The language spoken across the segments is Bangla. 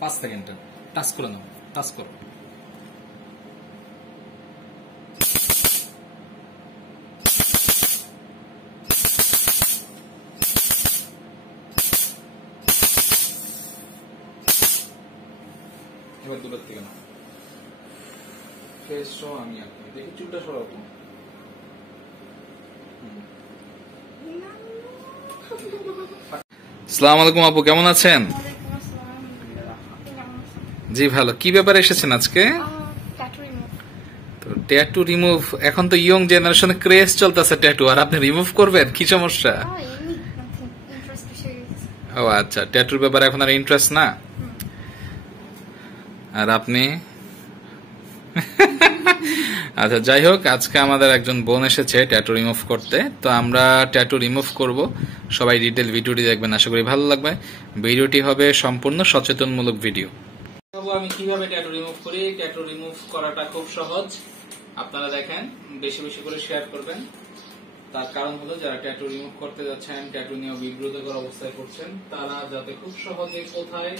5 সেকেন্ড টাচ করে নাও, টাচ করো। এবার দূরের থেকে না ফেস শো, আমি আপনি দেখি চুলটা সরাবো। আসসালামু আলাইকুম আপু, কেমন আছেন? জি ভালো। কি ব্যাপারে এসেছেন আজকে? তো ট্যাটু রিমুভ, এখন তো ইয়ং জেনারেশনে ক্রেজ চলতেছে ট্যাটু, আর আপনি রিমুভ করবেন? কি সমস্যা? ও আচ্ছা, ট্যাটুর ব্যাপারে এখন আর ইন্টারেস্ট না। আর আপনি? আচ্ছা, যাই হোক, আজকে আমাদের একজন বোন এসেছে ট্যাটু রিমুভ করতে, তো আমরা ট্যাটু রিমুভ করব। সবাই ডিটেল ভিডিওটি দেখবেন, আশা করি ভালো লাগবে। ভিডিওটি হবে সম্পূর্ণ সচেতনমূলক ভিডিও। আমি কিভাবে ট্যাটু রিমুভ করি। ট্যাটু রিমুভ করাটা খুব সহজ, আপনারা দেখেন, বেশি বেশি করে শেয়ার করবেন। তার কারণ হলো যারা ট্যাটু রিমুভ করতে যাচ্ছেন, ট্যাটু নিয়ে বিব্রতকর অবস্থায় পড়ছেন, তারা যাতে খুব সহজে, কোথায়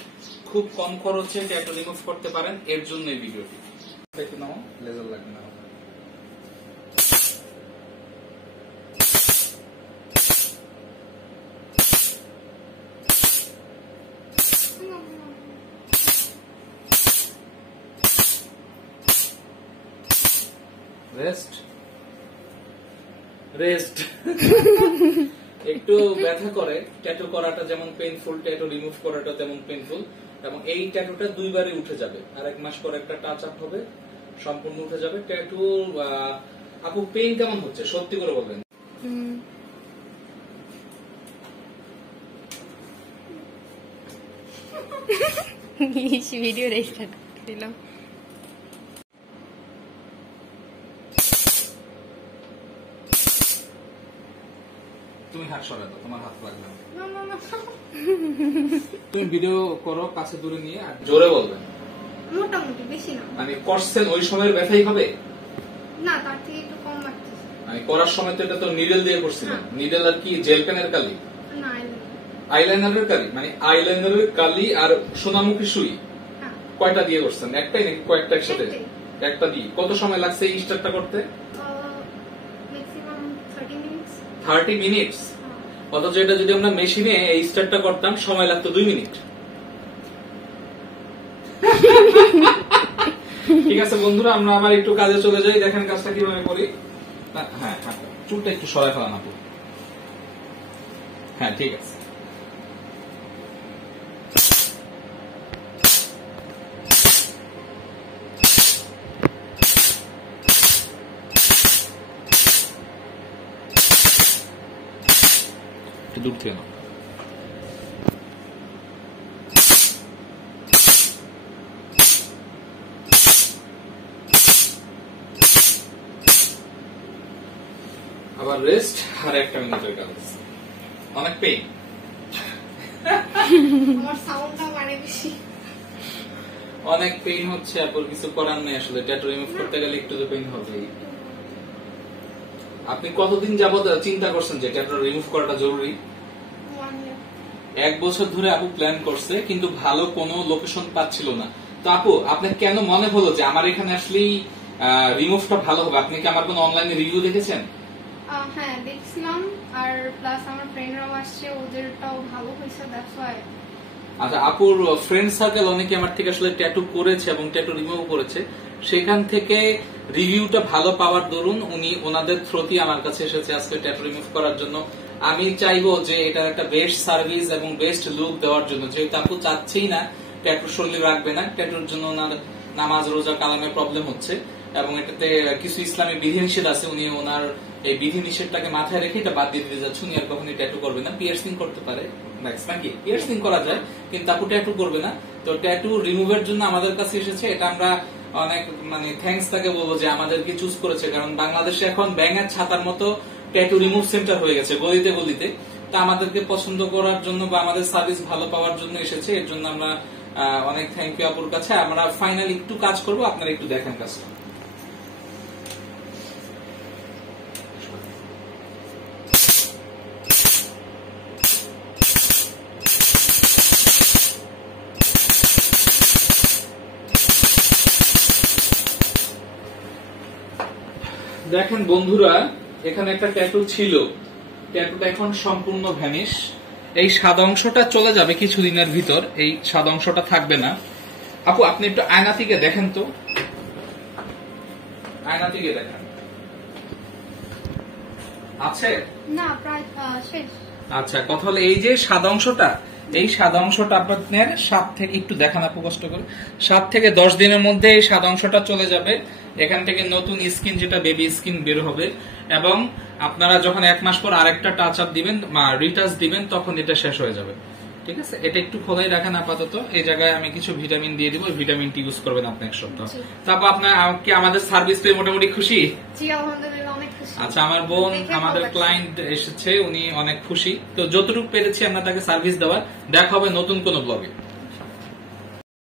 খুব কম খরচে ট্যাটু রিমুভ করতে পারেন, এর জন্য এই ভিডিওটি। একটু নাও, লেজার লাগবে না। রেস্ট রেস্ট একটু ব্যথা করে। ট্যাটু করাটা যেমন পেইনফুল, ট্যাটু রিমুভ করাটা তেমন পেইনফুল। এবং এই ট্যাটুটা দুইবারই উঠে যাবে, আর 1 মাস পরে একটা টাচ আপ হবে, সম্পূর্ণ উঠে যাবে ট্যাটু। আপু পেইন কেমন হচ্ছে সত্যি করে বলবেন? ভিডিও রেস্টার্ট দিলাম। তুমি হাত সরাই দাও, তোমার হাত লাগবে না। তুমি ভিডিও করো কাছে দূরে নিয়ে, আর জোরে বলবেন। মোটামুটি, বেশি না। মানে করছেন ওই সময়ের ব্যথাই হবে না, তার থেকে একটু কম লাগতেছে। মানে করার সময় তো এটা তো নিডল দিয়ে করছিলেন। নিডল আর কি জেল পেনের কালি? না, আইলাইনারের কালি। মানে আইলাইনারের কালি আর সোনামুখী সুই কয়টা দিয়ে করছেন? একটাই নাকি কয়েকটা একসাথে? একটা দিয়ে। কত সময় লাগছে এই স্টারটা করতে? Maximum 30 minutes. 30 মিনিটস? অথচ এটা যদি আমরা মেশিনে এই স্টারটা করতাম, সময় লাগতো 2 মিনিট। ঠিক আছে বন্ধুরা, আমরা আবার একটু কাজে চলে যাই। দেখেন কাজটা কিভাবে করি। হ্যাঁ, চুলটা একটু সরাই ফেলান আপু। হ্যাঁ, ঠিক আছে। দূর থেকে নাও। আবার রেস্ট, আর 1 মিনিটের কাজ। অনেক পেইন। আমার সাউন্ডটা মানে বেশি। অনেক পেইন হচ্ছে, আপনার কিছু করার নেই আসলে। ট্যাটু রিমুভ করতে গেলে একটু তো পেইন হবেই। আপনি কতদিন যাবত চিন্তা করছেন যে ট্যাটু রিমুভ করাটা জরুরি? 1 বছর ধরে আপু প্ল্যান করছে, কিন্তু ভালো কোনো লোকেশন পাচ্ছিল না। তো আপু, আপনার কেন মনে হলো যে আমার এখানে আসলেই রিমুভটা ভালো হবে? আপনি কি আমার কোনো অনলাইনে রিভিউ দেখেছেন? হ্যাঁ, দেখছিলাম, আর প্লাস আমার ফ্রেন্ডরাও আসছে, ওদেরটাও ভালো হয়েছে, দ্যাটস ওয়াই। আচ্ছা, আপুর ফ্রেন্ড সার্কেল অনেকে আমার থেকে আসলে ট্যাটু করেছে এবং ট্যাটু রিমুভ করেছে, সেখান থেকে রিভিউটা ভালো পাওয়ার দরুন উনি ওনাদের থ্রুতেই আমার কাছে এসেছে আজকে ট্যাটু রিমুভ করার জন্য। আমি চাইবো যে এটার একটা বেস্ট সার্ভিস এবং বেস্ট লুক দেওয়ার জন্য, যেহেতু আপু চাচ্ছেই না ট্যাটুর শরীর রাখবে না, ট্যাটুর জন্য ওনার নামাজ রোজা কালামে প্রবলেম হচ্ছে, এবং এটাতে কিছু ইসলামী বিধিনিষেধ আছে। উনি ওনার এই বিধিনিষেধটাকে মাথায় রেখে এটা বাদ দিয়ে দিতে যাচ্ছে। উনি আর কখনই ট্যাটু করবে না। পিয়ার্সিং করতে পারে নাকি, পিয়ার্সিং করা যায়, কিন্তু আপু ট্যাটু করবে না। তো ট্যাটু রিমুভের জন্য আমাদের কাছে এসেছে, এটা আমরা অনেক মানে থ্যাঙ্কস তাকে বলবো যে আমাদেরকে চুজ করেছে। কারণ বাংলাদেশে এখন ব্যাঙের ছাতার মতো ট্যাটু রিমুভ সেন্টার হয়ে গেছে গলিতে গলিতে। তা আমাদেরকে পছন্দ করার জন্য বা আমাদের সার্ভিস ভালো পাওয়ার জন্য এসেছে, এর জন্য আমরা অনেক থ্যাংক ইউ আপুর কাছে। আমরা ফাইনালি একটু কাজ করবো, আপনারা একটু দেখেন কাজটা। দেখেন বন্ধুরা, এখানে একটা ট্যাটু ছিল, ট্যাটুটা এখন সম্পূর্ণ ভ্যানিশ। এই সাদা অংশটা চলে যাবে কিছুদিনের ভিতর, এই সাদা অংশটা থাকবে না। আপু আপনি একটু আয়না থেকে দেখেন তো, আয়না থেকে দেখেন আছে না, প্রায় শেষ। আচ্ছা, কথা হলো এই যে সাদা অংশটা, এই সাদা অংশটা আপনার 7 থেকে, একটু দেখান আপু কষ্ট করে, 7 থেকে 10 দিনের মধ্যে এই সাদা অংশটা চলে যাবে। এখান থেকে নতুন স্কিন, যেটা বেবি স্কিন বের হবে, এবং আপনারা যখন 1 মাস পর আরেকটা টাচ আপ দিবেন, রিটাচ দিবেন, তখন এটা শেষ হয়ে যাবে। ঠিক আছে, এটা একটু খোলাই রাখেন আপাতত। এই জায়গায় আমি কিছু ভিটামিন দিয়ে দিব, ভিটামিনটি ইউজ করবেন আপনি 1 সপ্তাহ। তারপর আপনার কি আমাদের সার্ভিস পেয়ে মোটামুটি খুশি? জি আলহামদুলিল্লাহ, অনেক খুশি। আচ্ছা, আমার বোন, আমাদের ক্লায়েন্ট এসেছে, উনি অনেক খুশি। তো যতটুকু পেরেছি আমরা তাকে সার্ভিস দেওয়ার। দেখা হবে নতুন কোনো ব্লগে।